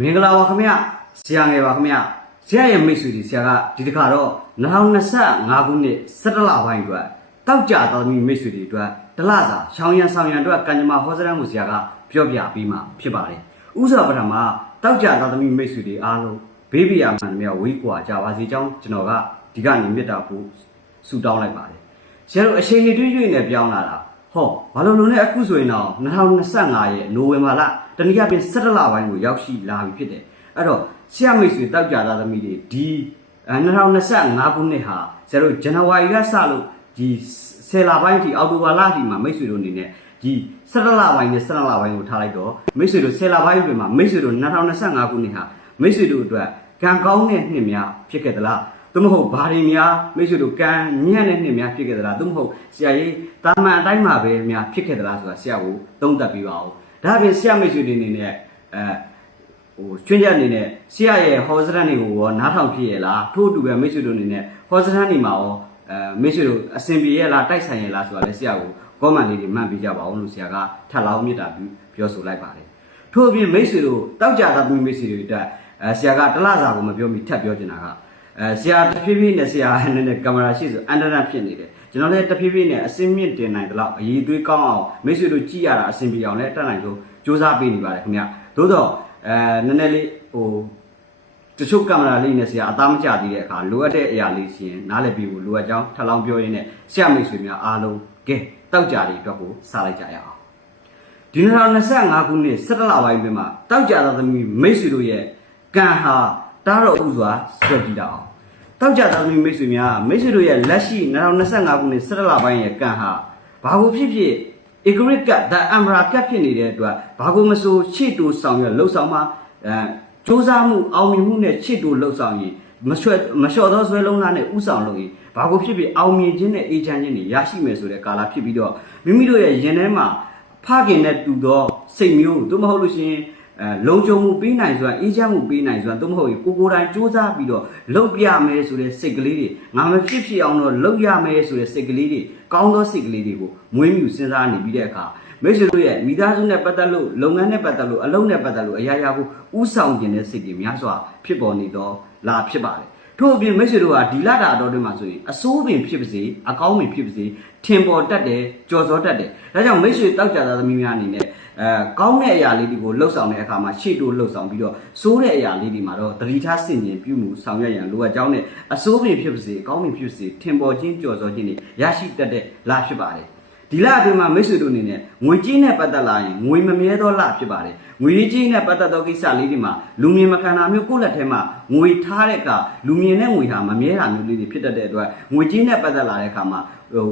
မင်္ဂလာပါခင်ဗျဆရာငယ်ပါခင်ဗျဆရာရဲ့မိတ်ဆွေတွေဆရာကဒီတစ်ခါတော့2025ခုနှစ်17လပိုင်းအတွက်တောက်ကြတော်သမီမိတ်ဆွေတွေအတွက်တလစာရှောင်းရံဆောင်ရံအတွက်ကံကြမ္မာဟောစရန်ကိုဆရာကပြောပြပေးမှာဖြစ်ပါတယ်ဥစ္စာပထမတောက်ကြတော်သမီမိတ်ဆွေတွေအားလုံးဘေးဘီယာမှန်များဝေးကွာကြပါစေကြောင်းကျွန်တော်ကဒီကနေမြတ်တာဖို့ဆုတောင်းလိုက်ပါတယ်ဆရာတို့အချိန်ကြီးတွေးရွေ့နေပြောင်းလာတာဟောဘာလို့လို့လဲအခုဆိုရင်တော့2025ရဲ့နိုဝင်ဘာလ တနည်းအားဖြင့်17လပိုင်းကိုရောက်ရှိလာပြီဖြစ်တယ်အဲ့တော့ဆရာမိတ်ဆွေတောက်ကြသားသမီးတွေဒီအဲ2025ခုနှစ်ဟာဆရာတို့ဇန်နဝါရီကစလို့ဒီ10လပိုင်းထိအောက်တိုဘာလထိမှာမိတ်ဆွေတို့အနေနဲ့ဒီ17လပိုင်းနဲ့17လပိုင်းကိုထားလိုက်တော့မိတ်ဆွေတို့10လပိုင်းအတွင်းမှာမိတ်ဆွေတို့2025ခုနှစ်ဟာမိတ်ဆွေတို့အတွက်ကံကောင်းတဲ့နှစ်များဖြစ်ခဲ့သလားသို့မဟုတ်ဘာတွေများမိတ်ဆွေတို့ကံညံ့တဲ့နှစ်များဖြစ်ခဲ့သလားသို့မဟုတ်ဆရာကြီးတာမန်အတိုင်းမှာပဲများဖြစ်ခဲ့သလားဆိုတာဆရာကိုသုံးသပ်ပြီးပါဦး ဒါပြင်ဆရာမိတ်ဆွေတွေအနေနဲ့အဲဟိုကျွင်းချက်အနေနဲ့ဆရာရဲ့ဟောစရန်တွေကိုရောနားထောင်ဖြစ်ရဲ့လားထို့အတူပဲမိတ်ဆွေတို့အနေနဲ့ဟောစရန်တွေမှာရောအဲမိတ်ဆွေတို့အဆင်ပြေရဲ့လားတိုက်ဆိုင်ရဲ့လားဆိုတာလည်းဆရာကိုကောမန်လေးတွေမှတ်ပေးကြပါအောင်လို့ဆရာကထပ်လောင်းမြစ်တာပြီးပြောဆိုလိုက်ပါတယ်ထို့အပြင်မိတ်ဆွေတို့တောက်ကြတာပြီးမိတ်ဆွေတွေအတွက်အဲဆရာကတလစာကိုမပြောမိထပ်ပြောချင်တာကအဲဆရာတဖြည်းဖြည်းနဲ့ဆရာနည်းနည်းကင်မရာရှိဆိုအန်တရန်ဖြစ်နေတယ် ကျွန်တော်လည်းတဖြည်းဖြည်းနဲ့အစင်းမြင့်တင်နိုင်တယ်လို့အည်သွေးကောင်းအောင်မိတ်ဆွေတို့ကြည့်ရတာအဆင်ပြေအောင်လည်းတက်နိုင်လို့စူးစမ်းပေးနေပါတယ်ခင်ဗျသို့တော့အဲနည်းနည်းလေးဟိုတချို့ကင်မရာလေးနဲ့ဆရာအသားမကျသေးတဲ့အခါလိုအပ်တဲ့အရာလေးရှိရင်နားလည်ပြီးဖို့လိုအပ်ကြောင်းထပ်လောင်းပြောရင်းနဲ့ဆရာမိတ်ဆွေများအားလုံးကဲတောက်ကြတွေအတွက်ကိုစားလိုက်ကြရအောင်ဒီ2025ခုနှစ်17လပိုင်းပြင်မှာတောက်ကြသောသမီးမိတ်ဆွေတို့ရဲ့ကံဟာတားတော့ဥစွာဆွဲကြည့်တာအောင် တောက်ကြသားသမီးမိတ်ဆွေများမိတ်ဆွေတို့ရဲ့လက်ရှိ2025ခုနှစ်17လပိုင်းရဲ့ကံဟာဘာကိုဖြစ်ဖြစ် Igrit က the Amra ပြတ်ဖြစ်နေတဲ့အတွက်ဘာကိုမဆိုချစ်တူဆောင်ရလှုပ်ဆောင်မှာအဲစူးစမ်းမှုအောင်မြင်မှုနဲ့ချစ်တူလှုပ်ဆောင်ရင်မလျှော့မလျှော့သောဆွဲလုံးသားနဲ့ဥဆောင်လုပ်ရင်ဘာကိုဖြစ်ဖြစ်အောင်မြင်ခြင်းနဲ့အေးချမ်းခြင်းတွေရရှိမယ်ဆိုတဲ့ကာလဖြစ်ပြီးတော့မိမိတို့ရဲ့ရင်ထဲမှာဖခင်နဲ့တူသောစိတ်မျိုးသို့မဟုတ်လို့ရှိရင် အဲလုံခြုံမှုပေးနိုင်စွာအေးချမ်းမှုပေးနိုင်စွာသို့မဟုတ်ရင်ကိုကိုယ်တိုင်စူးစမ်းပြီးတော့လုပ်ပြမယ်ဆိုတဲ့စိတ်ကလေးတွေငါမဖြစ်ဖြစ်အောင်တော့လုပ်ရမယ်ဆိုတဲ့စိတ်ကလေးတွေကောင်းသောစိတ်ကလေးတွေကိုမွေးမြူစဉ်းစားနေပြီးတဲ့အခါမိတ်ဆွေတို့ရဲ့မိသားစုနဲ့ပတ်သက်လို့လုပ်ငန်းနဲ့ပတ်သက်လို့အလုပ်နဲ့ပတ်သက်လို့အရာရာကိုဥဆောင်ခြင်းတဲ့စိတ်တွေများစွာဖြစ်ပေါ်နေတော့လာဖြစ်ပါတယ်ထို့အပြင်မိတ်ဆွေတို့ဟာဒီလတာအတော်တွင်မှာဆိုရင်အစိုးပင်ဖြစ်ပါစေအကောင်းပင်ဖြစ်ပါစေထင်ပေါ်တတ်တယ်ကြော်စောတတ်တယ်ဒါကြောင့်မိတ်ဆွေတောက်ကြသားသမီးများအနေနဲ့ အဲကောင်းတဲ့အရာလေးတွေကိုလှုပ်ဆောင်တဲ့အခါမှာရှေ့တိုးလှုပ်ဆောင်ပြီးတော့စိုးတဲ့အရာလေးတွေမှာတော့တတိထားစင်ကျင်ပြုမှုဆောင်ရွက်ရန်လိုအပ်ကြောင်းနဲ့အစိုးပင်ဖြစ်ပါစေအကောင်းပင်ဖြစ်ပါစေထင်ပေါ်ခြင်းကြော်စောခြင်းတွေရရှိတတ်တဲ့လဖြစ်ပါတယ်ဒီလအတွင်းမှာမိတ်ဆွေတို့အနေနဲ့ငွေကြီးနဲ့ပတ်သက်လာရင်ငွေမမြဲသောလဖြစ်ပါတယ်ငွေကြီးနဲ့ပတ်သက်သောကိစ္စလေးတွေမှာလူမြင်မခံတာမျိုးကိုယ့်လက်ထဲမှာငွေထားတဲ့အခါလူမြင်တဲ့ငွေဟာမမြဲတာမျိုးလေးတွေဖြစ်တတ်တဲ့အတွက်ငွေကြီးနဲ့ပတ်သက်လာတဲ့အခါမှာ ဟို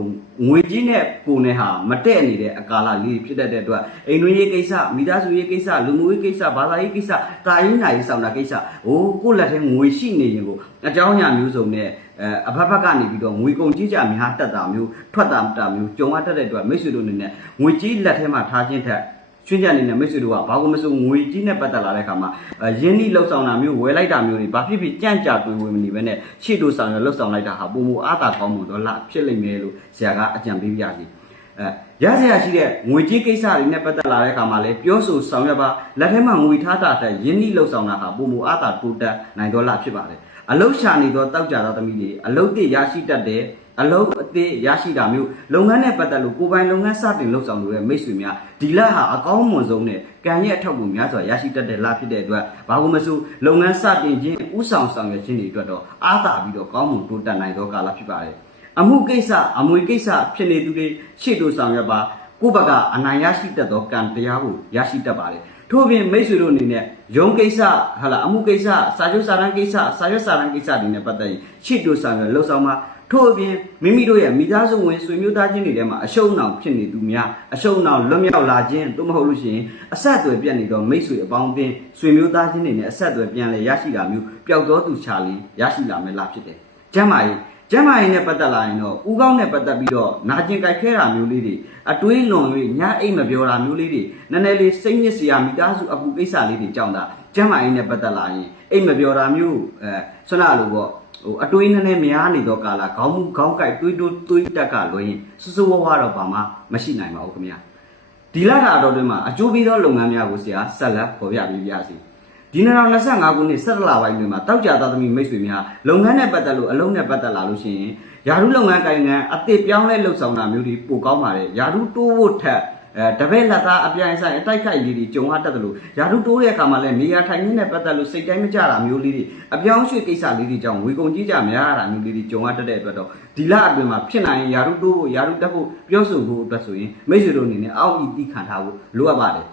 ငွေကြီးနဲ့ကိုယ်နဲ့ဟာမတည့်နေတဲ့အကာလလေးဖြစ်တတ်တဲ့အတွက်အိမ်တွင်းရေးကိစ္စမိသားစုရေးကိစ္စလူမှုရေးကိစ္စဘာသာရေးကိစ္စတာရေးနာရေးဆောင်တာကိစ္စဟိုကိုယ့်လက်ထဲငွေရှိနေရင်ကိုအကြောင်းအရာမျိုးစုံနဲ့အဲအဖက်ဖက်ကနေပြီးတော့ငွေကုန်ကြီးကြများတက်တာမျိုးထွက်တာတာမျိုးကြုံရတတ်တဲ့အတွက်မိတ်ဆွေတို့အနေနဲ့ငွေကြီးလက်ထဲမှာထားခြင်းထက် ချွင်းချက်အနေနဲ့မိတ်ဆွေတို့ကဘာလို့မဆိုငွေကြီးနဲ့ပတ်သက်လာတဲ့အခါမှာအဲရင်းနှီးလှုပ်ဆောင်တာမျိုးဝယ်လိုက်တာမျိုးတွေဘာဖြစ်ဖြစ်ကြံ့ကြာတွေးဝင်မနေပဲနဲ့ရှေ့တို့ဆောင်ရလှုပ်ဆောင်လိုက်တာဟာပုံမအားသာကောင်းမှုတော့လာဖြစ်လိမ့်မယ်လို့ဆရာကအကြံပေးပြစီအဲရစရာရှိတဲ့ငွေကြီးကိစ္စတွေနဲ့ပတ်သက်လာတဲ့အခါမှာလည်းပြောဆိုဆောင်ရွက်ပါလက်ထဲမှာငွေထားတာတဲ့ရင်းနှီးလှုပ်ဆောင်တာဟာပုံမအားသာတိုးတက်နိုင်တော့လာဖြစ်ပါတယ်အလုတ်ရှာနေသောတောက်ကြသောသမီးတွေအလုတ်တည်ရရှိတတ်တဲ့ အလုံးအသေးရရှိတာမျိုးလုပ်ငန်းနဲ့ပတ်သက်လို့ကိုယ်ပိုင်လုပ်ငန်းစတင်လုပ်ဆောင်လို့ရမိတ်ဆွေများဒီလဟာအကောင်းမွန်ဆုံးနဲ့ကံရဲ့အထောက်အကူများစွာရရှိတတ်တဲ့လဖြစ်တဲ့အတွက်ဘာလို့မဆိုလုပ်ငန်းစတင်ခြင်းဥဆောင်ဆောင်ရွက်ခြင်းတွေအတွက်တော့အားသာပြီးတော့ကောင်းမွန်တိုးတက်နိုင်သောကာလဖြစ်ပါတယ်အမှုကိစ္စအမွေကိစ္စဖြစ်နေသူတွေရှေ့တို့ဆောင်ရွက်ပါကိုယ့်ဘက်ကအနိုင်ရရှိတတ်သောကံတရားကိုရရှိတတ်ပါတယ်ထို့ပြင်မိတ်ဆွေတို့အနေနဲ့ရုံးကိစ္စဟာလာအမှုကိစ္စစာချုပ်စာတမ်းကိစ္စစာရွက်စာတမ်းကိစ္စတွေနဲ့ပတ်သက်ရင်ရှေ့တို့ဆောင်ရွက်လှုပ်ဆောင်ပါ ထို့အပြင်မိမိတို့ရဲ့မိသားစုဝင်ဆွေမျိုးသားချင်းတွေထဲမှာအရှုံးအောင်ဖြစ်နေသူများအရှုံးအောင်လွတ်မြောက်လာခြင်းသို့မဟုတ်လို့ရှိရင်အဆက်အသွယ်ပြတ်နေတော့မိတ်ဆွေအပေါင်းအသင်းဆွေမျိုးသားချင်းတွေနဲ့အဆက်အသွယ်ပြန်လဲရရှိတာမျိုးပျောက်သောသူချာလီရရှိလာမယ်လားဖြစ်တယ်။ကျမ်းမာရေး ကျမ်းမာရေးနဲ့ပတ်သက်လာရင်တော့ဥကောင်းနဲ့ပတ်သက်ပြီးတော့နာကျင်ကြိုက်ခဲတာမျိုးလေးတွေအတွေးလွန်၍ညအိတ်မပြောတာမျိုးလေးတွေနည်းနည်းလေးစိတ်ညစ်စရာမိသားစုအကူကိစ္စလေးတွေကြောင့်ဒါကျမ်းမာရေးနဲ့ပတ်သက်လာရင်အိတ်မပြောတာမျိုးအဲဆွမ်းနာလို့ပေါ့ဟိုအတွေးနည်းနည်းများနေတော့ကာလာခေါင်းမူခေါင်းကိုက်တွေးတိုးတွေးတက်ကလွှဲရင်စစဝဝတော့ဘာမှမရှိနိုင်ပါဘူးခင်ဗျာဒီလထာတော်တွင်မှာအကျိုးပေးသောလုပ်ငန်းများကိုဆရာဆက်လက်ပေါ်ပြပေးပါစီ ဒီ2025ခုနှစ်17လပိုင်းတွင်မှာတောက်ကြသားသမီးမိတ်ဆွေများလုပ်ငန်းနဲ့ပတ်သက်လို့အလုံးနဲ့ပတ်သက်လာလို့ရှိရင်ယာရုလုပ်ငန်းကိုင်ငန်းအသစ်ပြောင်းလဲလှုပ်ဆောင်တာမျိုးတွေပိုကောင်းပါတယ်ယာရုတိုးဖို့ထက်အဲတပည့်လက်သားအပြိုင်ဆိုင်အတိုက်ခိုက်လေးတွေကြုံရတတ်တယ်လို့ယာရုတိုးတဲ့အခါမှာလည်းနေရာထိုင်ခင်းနဲ့ပတ်သက်လို့စိတ်တိုင်းမကြတာမျိုးလေးတွေအပြောင်းရွှေ့ကိစ္စလေးတွေကြောင့်ဝေကုန်ကြီးကြများရတာမျိုးလေးတွေကြုံရတတ်တဲ့အတွက်တော့ဒီလအတွင်းမှာဖြစ်နိုင်ရင်ယာရုတိုးဖို့ယာရုတက်ဖို့ပြောဆိုဖို့အတွက်ဆိုရင်မိတ်ဆွေတို့အနေနဲ့အောက်ဤတိခံထားဖို့လိုအပ်ပါတယ်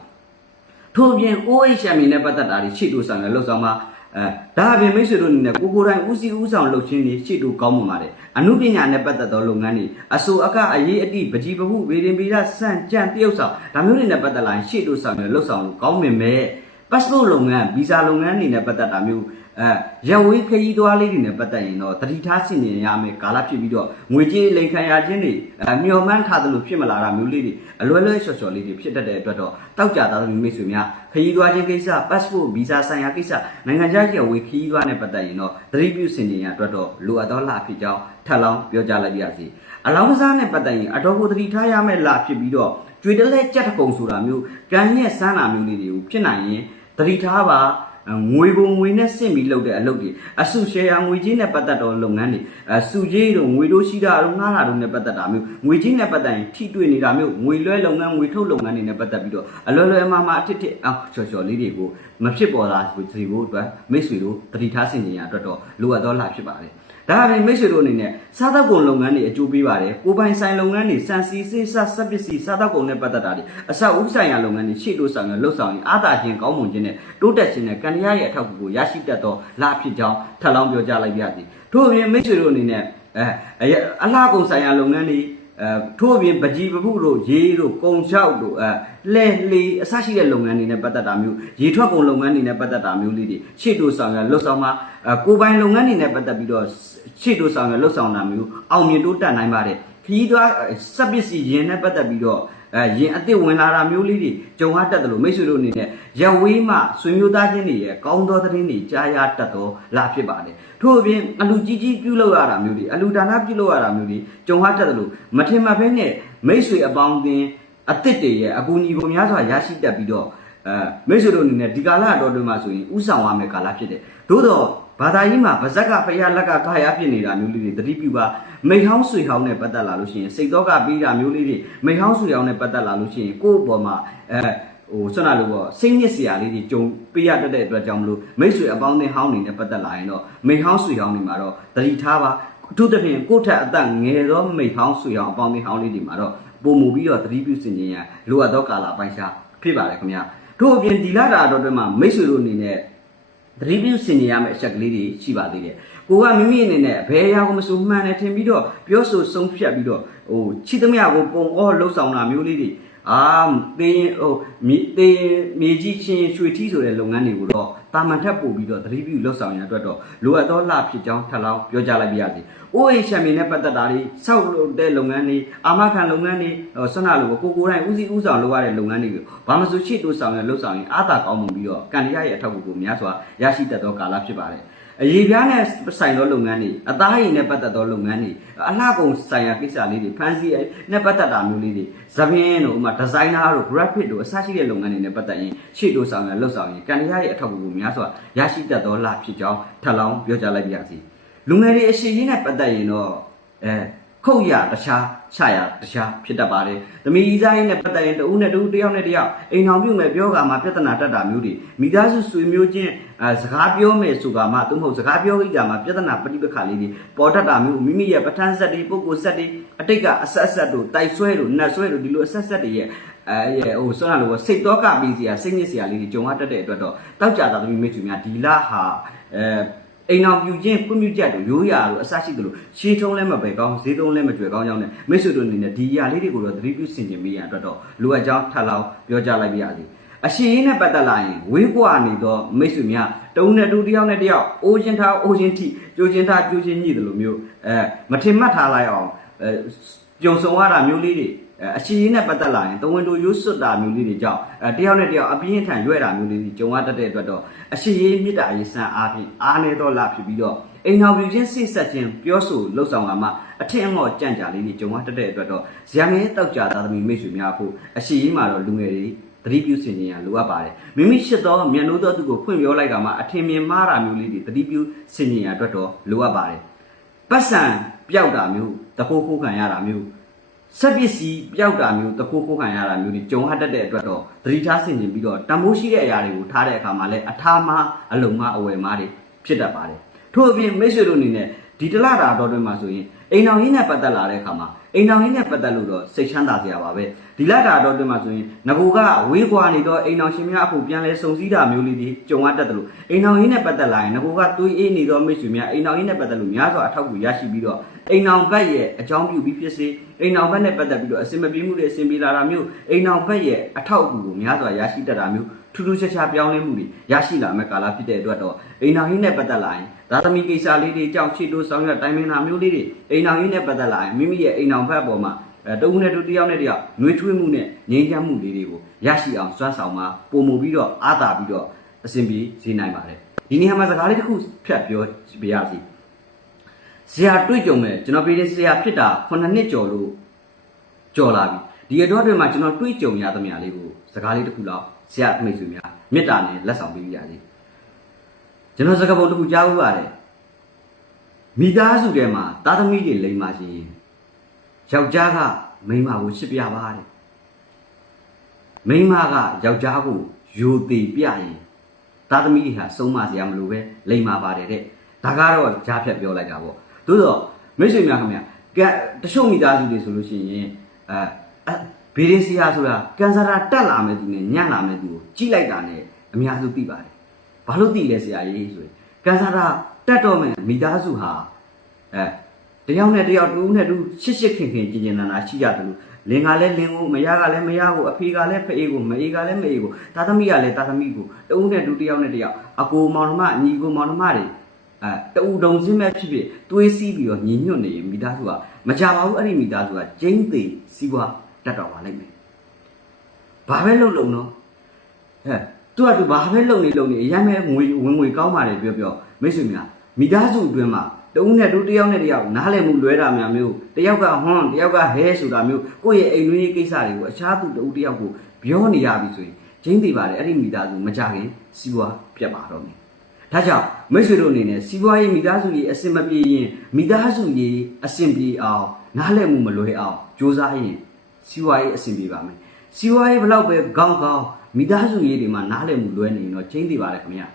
ထို့အပြင် OHM နဲ့ပတ်သက်တာတွေရှေ့တိုးဆောင်ရလှုပ်ဆောင်မှာအဲဒါအပြင်မိတ်ဆွေတို့အနေနဲ့ကိုကိုယ်တိုင်ဦးစီးဦးဆောင်လှုပ်ခြင်းတွေရှေ့တိုးကောင်းမှပါတယ်အမှုပညာနဲ့ပတ်သက်သောလုပ်ငန်းတွေအဆိုအကအရေးအတိပကြီးပဟုဝေရင်ပီရစန့်ကြံတရုပ်ဆောင်ဒါမျိုးတွေနဲ့ပတ်သက်လာရင်ရှေ့တိုးဆောင်ရလှုပ်ဆောင်လို့ကောင်းမြင်မဲ့ passport လုပ်ငန်းဗီဇာလုပ်ငန်းတွေနဲ့ပတ်သက်တာမျိုး အဲရဝေးခရီးသွားလေးတွေနဲ့ပတ်သက်ရင်တော့တတိထားဆင်ញင်ရမယ်ကာလဖြစ်ပြီးတော့ငွေကြေးလိန်ခံရခြင်းတွေအဲမျော်မှန်းထားသလိုဖြစ်မလာတာမျိုးလေးတွေအလွယ်လွယ်ချော်ချော်လေးတွေဖြစ်တတ်တဲ့အတွက်တော့တောက်ကြသားသမီးမိတ်ဆွေများခရီးသွားခြင်းကိစ္စ passport ဗီဇာဆိုင်ရာကိစ္စနိုင်ငံခြားရဝေးခရီးသွားနဲ့ပတ်သက်ရင်တော့သတိပြုဆင်ញင်ရအတွက်တော့လိုအပ်သောလဖြစ်ကြောင်းထပ်လောင်းပြောကြားလိုက်ပါရစေအလောင်းကစားနဲ့ပတ်သက်ရင်အတော်ကိုသတိထားရမယ့်လဖြစ်ပြီးတော့ကျွေတလဲကြက်တကုံဆိုတာမျိုးကံရဲ့စမ်းတာမျိုးလေးတွေကိုဖြစ်နိုင်ရင်သတိထားပါ ငွေပုံငွေနဲ့စင့်ပြီးလုပ်တဲ့အလုပ်တွေအစုရှယ်ယာငွေကြေးနဲ့ပတ်သက်တော့လုပ်ငန်းတွေအစုကြေးတို့ငွေတို့ရှိတာတို့ငှားတာတို့နဲ့ပတ်သက်တာမျိုးငွေကြေးနဲ့ပတ်သက်ရင်ထိတွေ့နေတာမျိုးငွေလွှဲလုပ်ငန်းငွေထုတ်လုပ်ငန်းတွေနဲ့ပတ်သက်ပြီးတော့အလွယ်လွယ်အမှားမှာအထစ်ထစ်အောက်ချော်ချော်လေးတွေကိုမဖြစ်ပေါ်လာစေဖို့အတွက်မိတ်ဆွေတို့တတိထားဆင်ခြင်ရအတွက်တော့လိုအပ်သောလာဖြစ်ပါတယ် ဒါအပြင်မိတ်ဆွေတို့အနေနဲ့စားသောက်ကုန်လုပ်ငန်းတွေအကျိုးပေးပါတယ်။ကိုပိုင်ဆိုင်လုပ်ငန်းတွေစံစီစေးစစက်ပစ္စည်းစားသောက်ကုန်နဲ့ပတ်သက်တာတွေအဆောက်အဦဆိုင်ရာလုပ်ငန်းတွေရှေ့တိုးဆောင်ရလှုပ်ဆောင်ရင်အားသာခြင်းကောင်းမွန်ခြင်းနဲ့တိုးတက်ခြင်းနဲ့ကံတရားရဲ့အထောက်အကူကိုရရှိတတ်သောလဖြစ်ကြောင်းထပ်လောင်းပြောကြားလိုက်ပါရစေ။ထို့အပြင်မိတ်ဆွေတို့အနေနဲ့အဲအလားကုန်ဆိုင်ရာလုပ်ငန်းတွေ အဲထို့အပြင်ပကြီးပပုတို့ရေတို့ကုံချောက်တို့အဲလဲလှေအစရှိတဲ့လုပ်ငန်းတွေနဲ့ပတ်သက်တာမျိုးရေထွက်ကုန်လုပ်ငန်းတွေနဲ့ပတ်သက်တာမျိုးလေးတွေရှေ့တိုးဆောင်ရလှုပ်ဆောင်မှာအဲကိုပိုင်လုပ်ငန်းတွေနဲ့ပတ်သက်ပြီးတော့ရှေ့တိုးဆောင်ရလှုပ်ဆောင်တာမျိုးအောင်မြင်တိုးတက်နိုင်ပါတယ်ခရီးသွားစက်ပစ္စည်းရင်နဲ့ပတ်သက်ပြီးတော့ အဲရင်အစ်စ်ဝင်လာတာမျိုးလေးတွေကြုံရတတ်တယ်လို့မိတ်ဆွေတို့အနေနဲ့ရဝေးမှဆွေမျိုးသားချင်းတွေရဲ့ကောင်းသောသတင်းတွေကြားရတတ်တော့လာဖြစ်ပါတယ်ထို့အပြင်အလူကြီးကြီးပြုလုပ်ရတာမျိုးတွေအလူဒါနပြုလုပ်ရတာမျိုးတွေကြုံရတတ်တယ်လို့မထင်မှတ်ဘဲနဲ့မိတ်ဆွေအပေါင်းအသင်းအစ်စ်တွေရဲ့အကူအညီပုံများစွာရရှိတတ်ပြီးတော့အဲမိတ်ဆွေတို့အနေနဲ့ဒီကာလအတော်တွင်းမှာဆိုရင်ဥဆောင်ရမယ့်ကာလဖြစ်တယ်သို့တော့ဘာသာရေးမှာဗဇက်ကဖယားလက်ကခါရဖြစ်နေတာမျိုးလေးတွေတတိပြုပါ မိဟောင်းဆွေဟောင်းနဲ့ပတ်သက်လာလို့ရှိရင်စိတ်တော့ကပြီးတာမျိုးလေးတွေမိဟောင်းဆွေဟောင်းနဲ့ပတ်သက်လာလို့ရှိရင်ကိုယ့်အပေါ်မှာအဲဟိုဆွမ်းနာလို့ပေါ့စိတ်ညစ်စရာလေးတွေကြုံပေးရတတ်တဲ့အတွက်ကြောင့်မလို့မိတ်ဆွေအပေါင်းအသင်းဟောင်းတွေနဲ့ပတ်သက်လာရင်တော့မိဟောင်းဆွေဟောင်းတွေမှာတော့တတိထားပါအထူးသဖြင့်ကိုယ့်ထက်အသက်ငယ်သောမိဟောင်းဆွေဟောင်းအပေါင်းအသင်းဟောင်းလေးတွေမှာတော့ပုံမူပြီးတော့တတိပြုစင်ခြင်းရလိုအပ်သောကာလပိုင်းခြားဖြစ်ပါတယ်ခင်ဗျာထို့အပြင်ဒီလာတာတော့တွင်မှာမိတ်ဆွေတို့အနေနဲ့သတိပြုဆင်နေရမယ့်အချက်ကလေးတွေရှိပါသေးတယ်။ ကိုကမိမိအနေနဲ့ဘယ်အရာကိုမဆိုမှန်တယ်ထင်ပြီးတော့ပြောဆိုဆုံးဖြတ်ပြီးတော့ဟိုချစ်သမျှကိုပုံအောလှုပ်ဆောင်တာမျိုးလေးတွေအာတေးရင်ဟိုမြေတေးရင်မြေကြီးချင်းရွှေထီးဆိုတဲ့လုပ်ငန်းတွေကိုတော့တာမန်ထက်ပို့ပြီးတော့သတိပြုလှုပ်ဆောင်ရတဲ့အတွက်တော့လိုအပ်သောလှဖြစ်ကြောင်းထပ်လောင်းပြောကြားလိုက်ပါရစေ။အိုးအိမ်ရှမ်မီနဲ့ပတ်သက်တာတွေစောက်လုပ်တဲ့လုပ်ငန်းတွေအာမခံလုပ်ငန်းတွေဆွမ်းနာလို့ကိုကိုတိုင်းဦးစီးဦးဆောင်လုပ်ရတဲ့လုပ်ငန်းတွေကိုဘာမှမဆိုချစ်တိုးဆောင်ရလှုပ်ဆောင်ရင်အားသာကောင်းမှုပြီးတော့ကံတရားရဲ့အထောက်အကူကိုများစွာရရှိတတ်သောကာလဖြစ်ပါတယ်။ အရေးပြားနဲ့ဆိုင်သောလုပ်ငန်းတွေအသားရည်နဲ့ပတ်သက်သောလုပ်ငန်းတွေအလှကုန်ဆိုင်ရာကိစ္စလေးတွေဖန်ဆီးနဲ့ပတ်သက်တာမျိုးလေးတွေသပင်းတို့ဥမာဒီဇိုင်နာတို့ graphic တို့အစရှိတဲ့လုပ်ငန်းတွေနဲ့ပတ်သက်ရင်ရှေ့တိုးဆောင်ရလှုပ်ဆောင်ရင်ကံတရားရဲ့အထောက်အကူကိုများစွာရရှိတတ်သောလဖြစ်ကြောင်းထပ်လောင်းပြောကြားလိုက်ပါရစေ။လူငယ်တွေအရှိကြီးနဲ့ပတ်သက်ရင်တော့အဲခုတ်ရတခြား ချရတခြားဖြစ်တတ်ပါတယ်။သမီးကြီးစားရေးနဲ့ပတ်သက်ရင်တဦးနဲ့တဦးတယောက်နဲ့တယောက်အိမ်အောင်ပြုမယ်ပြောကမှပြဿနာတက်တာမျိုးတွေမိသားစုဆွေမျိုးချင်းအဲစကားပြောမယ်ဆိုကမှသို့မဟုတ်စကားပြောကြမှာပြဿနာပဋိပက္ခလေးတွေပေါ်တတ်တာမျိုးမိမိရဲ့ပဋ္ဌာန်းဆက်တွေပုဂ္ဂိုလ်ဆက်တွေအတိတ်ကအဆက်ဆက်တို့တိုက်ဆွဲတို့နှက်ဆွဲတို့ဒီလိုအဆက်ဆက်တွေရဲ့အဲရဲ့ဟိုဆွမ်းလာလို့စိတ်တော့ကပြီးစရာစိတ်ညစ်စရာလေးတွေကြုံရတတ်တဲ့အတွက်တော့တောက်ကြတာသမီးမိတ်ဆွေများဒီလာဟာအဲ အိမ်အောင်ပြူချင်းကွမြူချက်တို့ရိုးရာတို့အစရှိသလိုရှင်းထုံးလဲမပဲကောင်းဈေးထုံးလဲမကျွယ်ကောင်းကြောင်းနဲ့မိတ်ဆွေတို့အနေနဲ့ဒီຢာလေးတွေကိုတော့သတိပြုဆင်ခြင်မိရန်အတွက်တော့လိုအပ်ကြောင်းထပ်လောင်းပြောကြားလိုက်ပါရစေအရှိရင်းနဲ့ပတ်သက်လာရင်ဝေးကွာနေတော့မိတ်ဆွေများတုံးနဲ့တူတယောက်နဲ့တယောက်အိုးချင်းထားအိုးချင်းထိကြိုးချင်းထားကြိုးချင်းညှိတယ်လို့မျိုးအဲမထင်မှတ်ထားလိုက်အောင်အဲ ကြုံဆုံရတာမျိုးလေးတွေအရှိရင်းနဲ့ပတ်သက်လာရင်တဝန်တို့ရိုးစွတ်တာမျိုးလေးတွေကြောင့်အဲတယောက်နဲ့တယောက်အပြင်းထန်ရွဲ့တာမျိုးလေးတွေကြုံရတတ်တဲ့အတွက်တော့အရှိရင်းမြစ်တာရေးစံအားဖြင့်အားနေတော့လာဖြစ်ပြီးတော့အိမ်တော်ပြချင်းစိတ်ဆက်ခြင်းပြောဆိုလှုပ်ဆောင်လာမှအထင်အမော့ကြံ့ကြာလေးတွေကြုံရတတ်တဲ့အတွက်တော့ဇာငယ်တောက်ကြသားသမီးမိတ်ဆွေများဖို့အရှိရင်းမှာတော့လူငယ်တွေသတိပြုဆင်ခြင်ရလိုအပ်ပါတယ်မိမိရှိသောမျက်နှာသောသူကိုဖွင့်ပြောလိုက်ကမှအထင်မြင်မှားတာမျိုးလေးတွေသတိပြုဆင်ခြင်ရအတွက်တော့လိုအပ်ပါတယ်ပတ်စံပျောက်တာမျိုးတခိုးခိုးခံရတာမျိုး ဆက်ပစ္စည်းပျောက်တာမျိုးတခိုးခိုးခံရတာမျိုးတွေကြုံဟတ်တတ်တဲ့အတွက်တော့သတိထားဆင်ခြင်ပြီးတော့တန်ဖိုးရှိတဲ့အရာတွေကိုထားတဲ့အခါမှာလည်းအထာမအလုံမအဝယ်မတွေဖြစ်တတ်ပါတယ်ထို့အပြင်မိတ်ဆွေတို့အနေနဲ့ဒီတလတာတော်တွင်မှာဆိုရင် အိမ်တော်ရင်းနဲ့ပတ်သက်လာတဲ့အခါမှာအိမ်တော်ရင်းနဲ့ပတ်သက်လို့တော့စိတ်ချမ်းသာစရာပါပဲဒီလတာတော်တွင်မှာဆိုရင်ငကိုကဝေးကွာနေတော့အိမ်တော်ရှင်များအဖို့ပြန်လဲစုံစည်းတာမျိုးလေးတွေကြုံရတတ်တယ်လို့အိမ်တော်ရင်းနဲ့ပတ်သက်လာရင်ငကိုကသွေးအေးနေတော့မိတ်ဆွေများအိမ်တော်ရင်းနဲ့ပတ်သက်လို့များစွာအထောက်အကူရရှိပြီးတော့အိမ်တော်ဘက်ရဲ့အကြောင်းပြုပြီးဖြစ်စေအိမ်တော်ဘက်နဲ့ပတ်သက်ပြီးတော့အစင်မပြေမှုတွေအစင်ပြေလာတာမျိုးအိမ်တော်ဘက်ရဲ့အထောက်အကူကိုများစွာရရှိတတ်တာမျိုးထူးထူးခြားခြားပြောင်းလဲမှုတွေရရှိလာမဲ့ကာလဖြစ်တဲ့အတွက်တော့အိမ်တော်ရင်းနဲ့ပတ်သက်လာရင် ဒါသမီကိစ္စလေးတွေကြောင့်ချစ်တို့ဆောင်ရွက်တိုင်းမင်းတာမျိုးလေးတွေအိမ်တော်ရင်းနဲ့ပတ်သက်လာရင်မိမိရဲ့အိမ်တော်ဘက်အပေါ်မှာအဲတဦးနဲ့တူတယောက်နဲ့တယောက်နှွေးထွေးမှုနဲ့ငြိမ်းချမ်းမှုလေးတွေကိုရရှိအောင်စွမ်းဆောင်မှာပုံမူပြီးတော့အားတာပြီးတော့အစဉ်ပြေစေနိုင်ပါတယ်ဒီနေရာမှာစကားလေးတစ်ခုဖြတ်ပြောပြရစီဆရာတွေ့ကြုံမဲ့ကျွန်တော်ပြည်တဲ့ဆရာဖြစ်တာ9နှစ်ကျော်လို့ကျော်လာပြီဒီအတွက်တွေမှာကျွန်တော်တွေ့ကြုံရသမျှလေးကိုစကားလေးတစ်ခုလောက်ဆရာအမိတ်ဆွေများမေတ္တာနဲ့လက်ဆောင်ပေးပြရစီ ကျွန်တော်စကားပုံတစ်ခုကြားဦးပါတယ်မိသားစုထဲမှာသားသမီးတွေလိမ္မာရှင်ယောက်ျားကမိန်းမကိုချစ်ပြပါတဲ့မိန်းမကယောက်ျားကိုယူသေးပြရင်သားသမီးတွေဟာစုံမစရာမလိုပဲလိမ္မာပါတယ်တဲ့ဒါကတော့ကြားဖြတ်ပြောလိုက်တာပေါ့သို့တော့မိတ်ဆွေများခင်ဗျကဲတချို့မိသားစုတွေဆိုလို့ရှိရင်အဲဘေးရင်စီယာဆိုတာကန်ဆာတာတက်လာမယ်သူနဲ့ညံ့လာမယ်သူကိုကြီးလိုက်တာနဲ့အများစုသိပါတယ် ဘာလို့သိလဲဆရာကြီးဆိုရင်ကန်ဆာတာတက်တော့မယ်မိသားစုဟာအဲတယောက်နဲ့တယောက်တူနဲ့တူရှစ်ရှစ်ခင်ခင်ကြင်ကြင်နာနာရှိကြတယ်လို့လင်ကလည်းလင်ကိုမရကလည်းမရကိုအဖေကလည်းဖေကိုမအေကလည်းမအေကိုတာသမီကလည်းတာသမီကိုတူနဲ့တူတယောက်နဲ့တယောက်အကိုမောင်နှမညီကိုမောင်နှမတွေအဲတူတုံစင်းမဲ့ဖြစ်ဖြစ်တွေးစီးပြီးတော့ညီညွတ်နေရင်မိသားစုကမကြပါဘူးအဲ့ဒီမိသားစုကကျင်းသိစီးပွားတတ်တော်ပါလိမ့်မယ်ဘာပဲလုပ်လို့နော်ဟဲ့ သူကသူဘာပဲလုပ်နေလုပ်နေအရင်မဲ့ငွေဝင်ငွေကောင်းပါတယ်ပြောပြောမိတ်ဆွေများမိသားစုအတွင်းမှာတဦးနဲ့တူတယောက်နဲ့တယောက်နားလည်မှုလွဲတာများမျိုးတယောက်ကဟွန်းတယောက်ကဟဲဆိုတာမျိုးကိုယ့်ရဲ့အိမ်တွင်းကိစ္စတွေကိုအခြားသူတဦးတယောက်ကိုပြောနေရပြီဆိုရင်ကျင်းသေးပါတယ်အဲ့ဒီမိသားစုမကြခင်စီးပွားပြတ်ပါတော့မယ်ဒါကြောင့်မိတ်ဆွေတို့အနေနဲ့စီးပွားရေးမိသားစုရေးအဆင်မပြေရင်မိသားစုရေးအဆင်ပြေအောင်နားလည်မှုမလွဲအောင်စ조사ရင်စီးပွားရေးအဆင်ပြေပါမယ်စီးပွားရေးဘလောက်ပဲကောင်းကောင်း မိသားစုရေးတွေမှာနားလည်မှုလွဲနေရင်တော့ကျင်းသေးပါတယ်ခင်ဗျာ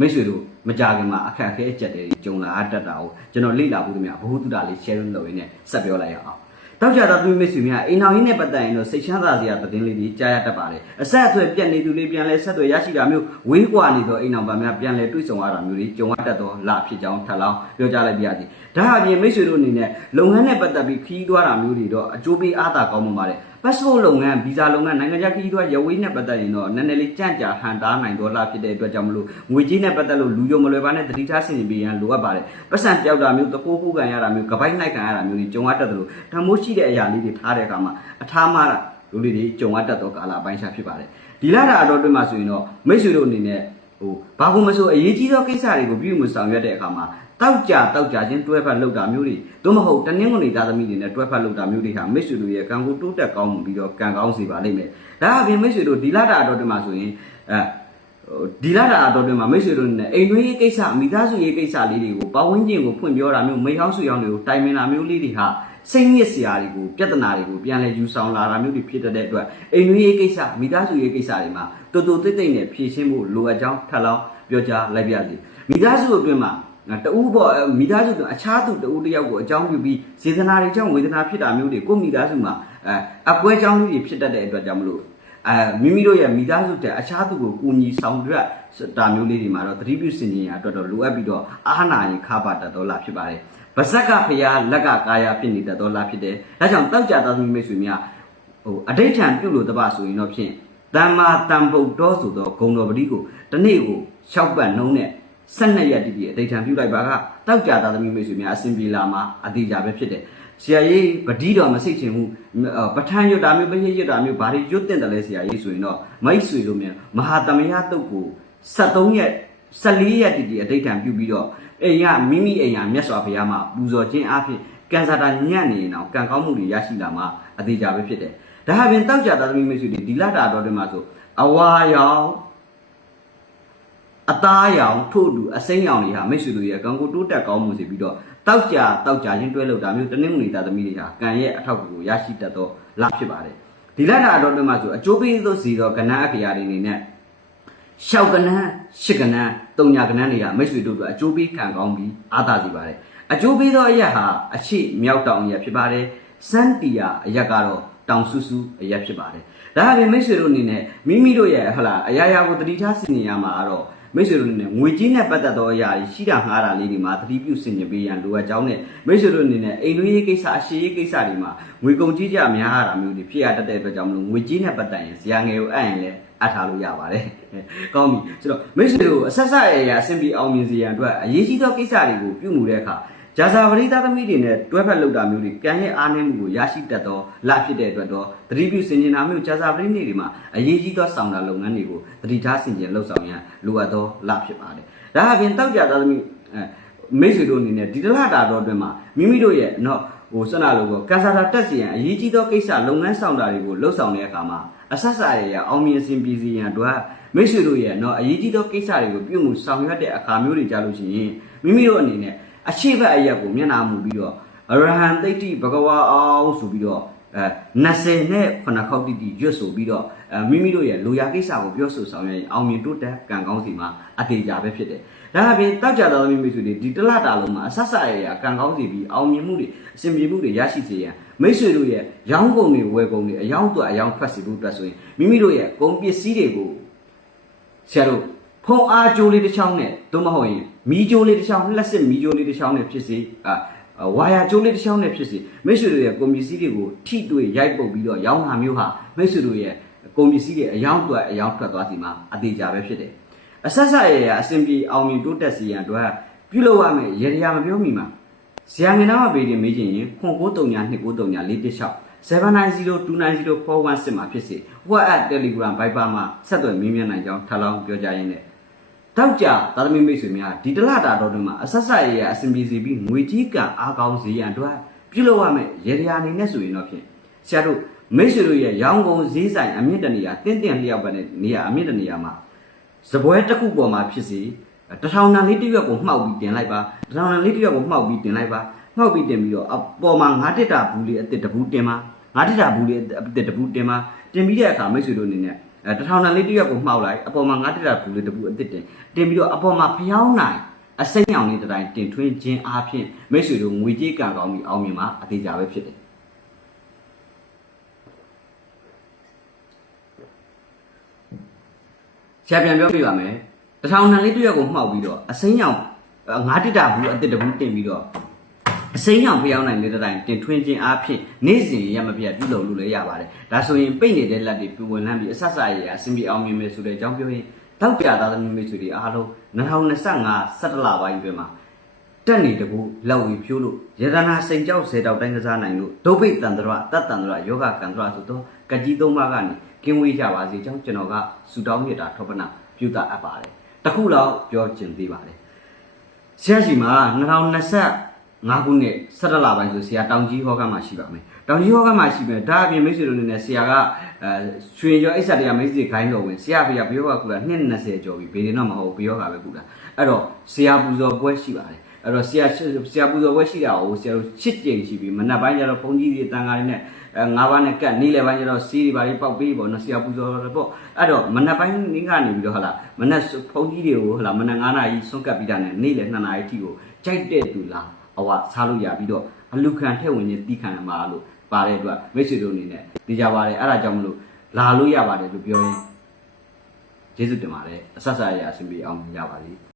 မိတ်ဆွေတို့မကြခင်မှာအခက်အခဲအကျက်တွေကြုံလာတတ်တာကိုကျွန်တော်လေ့လာဖို့တည်းများဘ ഹു တုတာလေး sharing လုပ်ရင်းနဲ့ဆက်ပြောလိုက်ရအောင်တောက်ကြတာသူမိတ်ဆွေများအိမ်တော်ရင်းနဲ့ပတ်သက်ရင်တော့စိတ်ချမ်းသာစရာသတင်းလေးတွေကြားရတတ်ပါတယ်အဆက်အသွယ်ပြက်နေသူလေးပြန်လဲဆက်သွယ်ရရှိတာမျိုးဝေးကွာနေတော့အိမ်တော်ဗများပြန်လဲတွေ့ဆုံရတာမျိုးတွေကြုံရတတ်တော့လာဖြစ်ကြောင်းထပ်လောင်းပြောကြားလိုက်ပြရစီဒါအပြင်မိတ်ဆွေတို့အနေနဲ့လုပ်ငန်းနဲ့ပတ်သက်ပြီးခီးသွားတာမျိုးတွေတော့အကျိုးပေးအားသာကောင်းမှာပါတယ် passport လုပ်ငန်း visa လုပ်ငန်းနိုင်ငံခြားခရီးသွားရဝေးနဲ့ပတ်သက်ရင်တော့နည်းနည်းလေးကြန့်ကြာဟန်တားနိုင်တော့လာဖြစ်တဲ့အတွက်ကြောင့်မလို့ငွေကြီးနဲ့ပတ်သက်လို့လူယုံမလွယ်ပါနဲ့တတိထားဆင်ခြင်ပေးရန်လိုအပ်ပါတယ်ပတ်စံပြောက်တာမျိုးတကိုးခုခံရတာမျိုးကပိုက်နိုင်ခံရတာမျိုးတွေကြုံရတတ်တယ်လို့တမိုးရှိတဲ့အရာလေးတွေထားတဲ့အခါမှာအထားမှားတာလူလေးတွေကြုံရတတ်တော့ကာလအပိုင်းခြားဖြစ်ပါတယ်ဒီလာတာအတော်တွင်မှာဆိုရင်တော့မိတ်ဆွေတို့အနေနဲ့ဟိုဘာလို့မဆိုအရေးကြီးသောကိစ္စတွေကိုပြုမှုဆောင်ရွက်တဲ့အခါမှာ တောက်ကြတောက်ကြချင်းတွဲဖက်လောက်တာမျိုးတွေသို့မဟုတ်တနင်္ဂနွေသားသမီးတွေနဲ့တွဲဖက်လောက်တာမျိုးတွေဟာမိတ်ဆွေတို့ရဲ့ကံကိုတိုးတက်ကောင်းမှုပြီးတော့ကံကောင်းစေပါလိမ့်မယ်။ဒါအပြင်မိတ်ဆွေတို့ဒီလာတာအတော်တင်မှာဆိုရင်အဲဒီလာတာအတော်တင်မှာမိတ်ဆွေတို့နဲ့အိမ်တွင်းရေးကိစ္စမိသားစုရေးကိစ္စလေးတွေကိုပတ်ဝန်းကျင်ကိုဖွင့်ပြောတာမျိုးမိဟောင်းဆွေဟောင်းတွေကိုတိုင်ပင်တာမျိုးလေးတွေဟာစိတ်ညစ်စရာတွေကိုပြဿနာတွေကိုပြန်လဲယူဆောင်လာတာမျိုးတွေဖြစ်တဲ့အတွက်အိမ်တွင်းရေးကိစ္စမိသားစုရေးကိစ္စတွေမှာတူတူတိတ်တိတ်နဲ့ဖြေရှင်းဖို့လိုအပ်ကြောင်းထပ်လောင်းပြောကြားလိုက်ပါရစေမိသားစုအတွင်းမှာ တူပေါ့မိသားစုအခြားသူတူတယောက်ကိုအကြောင်းပြုပြီးစေတနာတွေကြောင့်ဝေဒနာဖြစ်တာမျိုးတွေကိုမိသားစုမှာအဲအကွဲကြောင်းလေးတွေဖြစ်တတ်တဲ့အတွက်ကြောင့်မလို့အဲမိမိတို့ရဲ့မိသားစုတဲ့အခြားသူကိုကူညီဆောင်ရွက်တာမျိုးလေးတွေမှာတော့သတိပြုစင်ကြင်ရအတွက်တော့လိုအပ်ပြီးတော့အာနာရင်ခါပါတတ်တော့လာဖြစ်ပါတယ်ဗဇက်ကဖရာလက်ကကာယဖြစ်နေတတ်တော့လာဖြစ်တယ်ဒါကြောင့်တောက်ကြသားသမီးမိတ်ဆွေများဟိုအဋိဋ္ဌံပြုလို့တပဆိုရင်တော့ဖြင့်တမ္မာတံပုတ်တော်ဆိုသောဂုံတော်ပတိကိုတနေ့ကို၆ပတ်နှုံးနဲ့ 12ရက်တိတိအဋိဌံပြုလိုက်ပါကတောက်ကြတာသမီးမိတ်ဆွေများအစဉ်ပြေလာမှာအတိအကျပဲဖြစ်တယ်ဆရာကြီးပတိတော်မစိတ်ချင်ဘူးပဋ္ဌာန်းရွတ်တာမျိုးပရိရွတ်တာမျိုးဘာတွေရွတ်တင်တယ်လဲဆရာကြီးဆိုရင်တော့မိတ်ဆွေတို့မြန်မဟာတမယတုတ်ကို73ရက်14ရက်တိတိအဋိဌံပြုပြီးတော့အိမ်ကမိမိအိမ်ကမြတ်စွာဘုရားမှာပူဇော်ခြင်းအဖြစ်ကံစားတာညံ့နေရင်တော့ကံကောင်းမှုတွေရရှိလာမှာအတိအကျပဲဖြစ်တယ်ဒါဟာပြင်တောက်ကြသားသမီးမိတ်ဆွေတွေဒီလတာတော်တွေမှာဆိုအဝါရောင် အသားရောင်ထို့အတူအစိမ်းရောင်တွေဟာမိတ်ဆွေတို့ရဲ့အကောင်ကိုတိုးတက်ကောင်းမှုစီပြီးတော့တောက်ကြတောက်ကြချင်းတွဲလို့တာမျိုးတနင်္ဂနွေသားသမီးတွေဟာကံရဲ့အထောက်အကူကိုရရှိတတ်သောလဖြစ်ပါတယ်ဒီလတာတော်တွေမှာဆိုအကျိုးပေးသောစီသောကဏ္ဍအခရာတွေအနေနဲ့ရှောက်ကနန်းရှစ်ကနန်းတုံညာကနန်းတွေကမိတ်ဆွေတို့ကအကျိုးပေးခံကောင်းပြီးအားသာစေပါတယ်အကျိုးပေးသောအရက်ဟာအရှိမြောက်တောင်အရက်ဖြစ်ပါတယ်စန်တီယာအရက်ကတော့တောင်ဆူဆူအရက်ဖြစ်ပါတယ်ဒါအပြင်မိတ်ဆွေတို့အနေနဲ့မိမိတို့ရဲ့ဟလာအရာရာကိုတတိထားစီနေရမှာကတော့ မိတ်ဆွေတို့အနေနဲ့ငွေကြီးနဲ့ပတ်သက်သောအရာကြီးရှိတာငှားတာလေးတွေမှာတတိပြုစင်ကြပေးရန်လိုအပ်ကြောင်းနဲ့မိတ်ဆွေတို့အနေနဲ့အိမ်တွင်းရေးကိစ္စအရှိရေးကိစ္စတွေမှာငွေကုန်ကြီးကြများရတာမျိုးတွေဖြစ်ရတတ်တဲ့အတွက်ကြောင့်မလို့ငွေကြီးနဲ့ပတ်သက်ရင်ဇာငယ်ကိုအပ်ရင်လည်းအပ်ထားလို့ရပါတယ်။ကောင်းပြီဆိုတော့မိတ်ဆွေတို့အဆက်ဆက်အရာအဆင်ပြေအောင်မြင်စေရန်အတွက်အရေးကြီးသောကိစ္စတွေကိုပြုမှုတဲ့အခါ ဂျာဇာပရိသတ်သမီးတွေနဲ့တွဲဖက်လုပ်တာမျိုးတွေကံရဲ့အားနည်းမှုကိုရရှိတတ်သောလဖြစ်တဲ့အတွက်တော့သတိပြုစင်ကျင်တာမျိုးဂျာဇာပရိနေတွေမှာအရေးကြီးသောဆောင်တာလုပ်ငန်းတွေကိုသတိထားစင်ကျင်လှုပ်ဆောင်ရန်လိုအပ်သောလဖြစ်ပါတယ်။ဒါအပြင်တောက်ကြသားသမီးအဲမိတ်ဆွေတို့အနေနဲ့ဒီတလတာတော့အတွင်းမှာမိမိတို့ရဲ့နော်ဟိုစနလို့ကောကန်ဆာတာတက်စီရန်အရေးကြီးသောကိစ္စလုပ်ငန်းဆောင်တာတွေကိုလှုပ်ဆောင်တဲ့အခါမှာအဆက်ဆက်ရရအောင်မြင်စင်ပြည်စီရန်တို့မိတ်ဆွေတို့ရဲ့နော်အရေးကြီးသောကိစ္စတွေကိုပြုမှုဆောင်ရွက်တဲ့အခါမျိုးတွေကြလို့ရှိရင်မိမိတို့အနေနဲ့ အခြေဘက်အရက်ကိုမျက်နှာမူပြီးတော့အရဟံသိတ္တိဘဂဝါအောင်ဆိုပြီးတော့အဲ20နဲ့9ခေါက်တိတိရွတ်ဆိုပြီးတော့အဲမိမိတို့ရဲ့လူရကိစ္စကိုပြောဆိုဆောင်ရွက်ရင်အောင်မြင်တိုးတက်ကံကောင်းစီမှာအတေကြပဲဖြစ်တယ်။ဒါအပြင်တောက်ကြတော်သမီးမိတ်ဆွေတွေဒီတလတာလုံးမှာအဆက်ဆက်ရရကံကောင်းစီပြီးအောင်မြင်မှုတွေအစဉ်ပြေမှုတွေရရှိစေရန်မိတ်ဆွေတို့ရဲ့ရောင်းကုန်တွေဝယ်ကုန်တွေအယောင်းတွေအယောင်းဖတ်စီဖို့အတွက်ဆိုရင်မိမိတို့ရဲ့ကုန်ပစ္စည်းတွေကိုဆရာတို့ ဖုံအားကြိုးလေးတစ်ချောင်းနဲ့သို့မဟုတ်ရင်မီးကြိုးလေးတစ်ချောင်းလက်စစ်မီးကြိုးလေးတစ်ချောင်းနဲ့ဖြစ်စေအာဝါယာကြိုးလေးတစ်ချောင်းနဲ့ဖြစ်စေမိတ်ဆွေတို့ရဲ့ကုန်ပစ္စည်းတွေကိုထိတွေ့ရိုက်ပုတ်ပြီးတော့ရောင်းတာမျိုးဟာမိတ်ဆွေတို့ရဲ့ကုန်ပစ္စည်းတွေအယောင်းတွေအယောင်းထွက်သွားစီမှာအသေးကြပဲဖြစ်တယ်အဆက်ဆက်ရရအစဉ်ပြေအောင်မြင်တိုးတက်စီရန်တို့ပြုလုပ်ရမယ်ရေရာမပြောမိမှာဇာငင်နာမပေတင်မေးချင်ရင်ခွန်939 293 416 790290416မှာဖြစ်စေ WhatsApp Telegram Viber မှာဆက်သွယ်မေးမြန်းနိုင်ကြောင်းထပ်လောင်းပြောကြရင်းနဲ့ တောက်ကြသာသမီမိတ်ဆွေများဒီတလတာတော်တွင်မှာအဆက်ဆက်ရရအစဉ်ပြေစီပြီးငွေကြီးကံအားကောင်းစေရန်အတွက်ပြုလုပ်ရမယ်ရေရာအနေနဲ့ဆိုရင်တော့ဖြင့်ဆရာတို့မိတ်ဆွေတို့ရဲ့ရောင်းကုန်ဈေးဆိုင်အမြင့်တနေရာတင်းတင်းလျောက်ပဲနေရာအမြင့်တနေရာမှာစပွဲတစ်ခုပေါ်မှာဖြစ်စေတထောင်တန်လေးတစ်ရွက်ကိုမှောက်ပြီးတင်လိုက်ပါတထောင်တန်လေးတစ်ရွက်ကိုမှောက်ပြီးတင်လိုက်ပါမှောက်ပြီးတင်ပြီးတော့အပေါ်မှာငါးတက်တာဘူးလေးအစ်စ်တဘူးတင်ပါငါးတက်တာဘူးလေးအစ်စ်တဘူးတင်ပါတင်ပြီးတဲ့အခါမိတ်ဆွေတို့အနေနဲ့ အဲတထောင်တန်လေးတစ်ရွက်ကိုမှောက်လိုက်အပေါ်မှာငါးတက်တာဘူးလေးတဘူးအစ်စ်တင်တင်ပြီးတော့အပေါ်မှာဖျောင်းနိုင်အစိမ်းရောင်လေးတစ်တိုင်းတင်ထွင်းခြင်းအားဖြင့်မိတ်ဆွေတို့ငွေကြေးကံကောင်းပြီးအောင်မြင်မှာအသေးကြပဲဖြစ်တယ်ဆရာပြန်ပြောပြပါမယ်တထောင်တန်လေးတစ်ရွက်ကိုမှောက်ပြီးတော့အစိမ်းရောင်ငါးတက်တာဘူးအစ်စ်တဘူးတင်ပြီးတော့ အစိမ်းရောင်ဖျောင်းနိုင်တဲ့တိုင်းတင်ထွင်းခြင်းအားဖြင့်နေ့စဉ်ရမပြတ်ပြုလုပ်လို့လည်းရပါတယ်ဒါဆိုရင်ပိတ်နေတဲ့လက်တွေပြဝင်လန်းပြီးအဆက်ဆက်ရရအစဉ်ပြေအောင်မြင်မယ်ဆိုတဲ့အကြောင်းပြောရင်တောက်ပြသားသမီးမိတ်ဆွေတွေအားလုံး2025 17လပိုင်းအတွင်းမှာတက်နေတကူလက်ဝေဖြိုးလို့ယတနာစိန်ကြောက်ဆယ်တောက်တိုင်းကစားနိုင်လို့ဒုဗိတ်တန္တရတတ်တန္တရယောဂကန္တရဆိုတော့ကကြီးသုံးပါးကနေကင်းဝေးကြပါစေကြောင်းကျွန်တော်ကဆူတောင်းမြတ်တာထောပနာပြုတာအပ်ပါတယ်တခုလောက်ပြောကျင်သေးပါတယ်ဆရာကြီးမှာ 2025ခုနှစ်17လပိုင်းဆိုဆရာတောင်ကြီးဟောကမှာရှိပါမယ်တောင်ကြီးဟောကမှာရှိမယ်ဒါအပြင်မိတ်ဆွေတို့အနေနဲ့ဆရာကအဲရွှေကျော်အိဆာတရားမိတ်ဆွေခိုင်းတော်ဝင်ဆရာဖေကဘယောကကူတာ220ကျော်ပြီဘေးရင်တော့မဟုတ်ဘယောကပဲကူတာအဲ့တော့ဆရာပူဇော်ပွဲရှိပါတယ်အဲ့တော့ဆရာဆရာပူဇော်ပွဲရှိတာကိုဆရာတို့ရှစ်ကြိမ်ရှိပြီမနက်ပိုင်းကျတော့ဘုန်းကြီးတွေတန်ခါတွေနဲ့အဲငါးပါးနဲ့ကတ်နေ့လယ်ပိုင်းကျတော့စီးတွေပါလေးပေါက်ပေးပေါ့နော်ဆရာပူဇော်တယ်ပေါ့အဲ့တော့မနက်ပိုင်းနင်းကနေပြီးတော့ဟလာမနက်ဘုန်းကြီးတွေကိုဟလာမနက်9နာရီဆွန့်ကပ်ပြီးတာနဲ့နေ့လယ်2နာရီထိကိုကြိုက်တဲ့သူလား အဝစားလို့ရပြီးတော့အလူခံထည့်ဝင်ခြင်းတီးခံရမှာလို့ပါတဲ့အတွက်မိတ်ဆွေတို့အနေနဲ့သိကြပါတယ်အဲ့ဒါကြောင့်မလို့လာလို့ရပါတယ်လို့ပြောရင်ကျေးဇူးတင်ပါတယ်အဆက်ဆက်ရအဆင်ပြေအောင်ရပါလိမ့်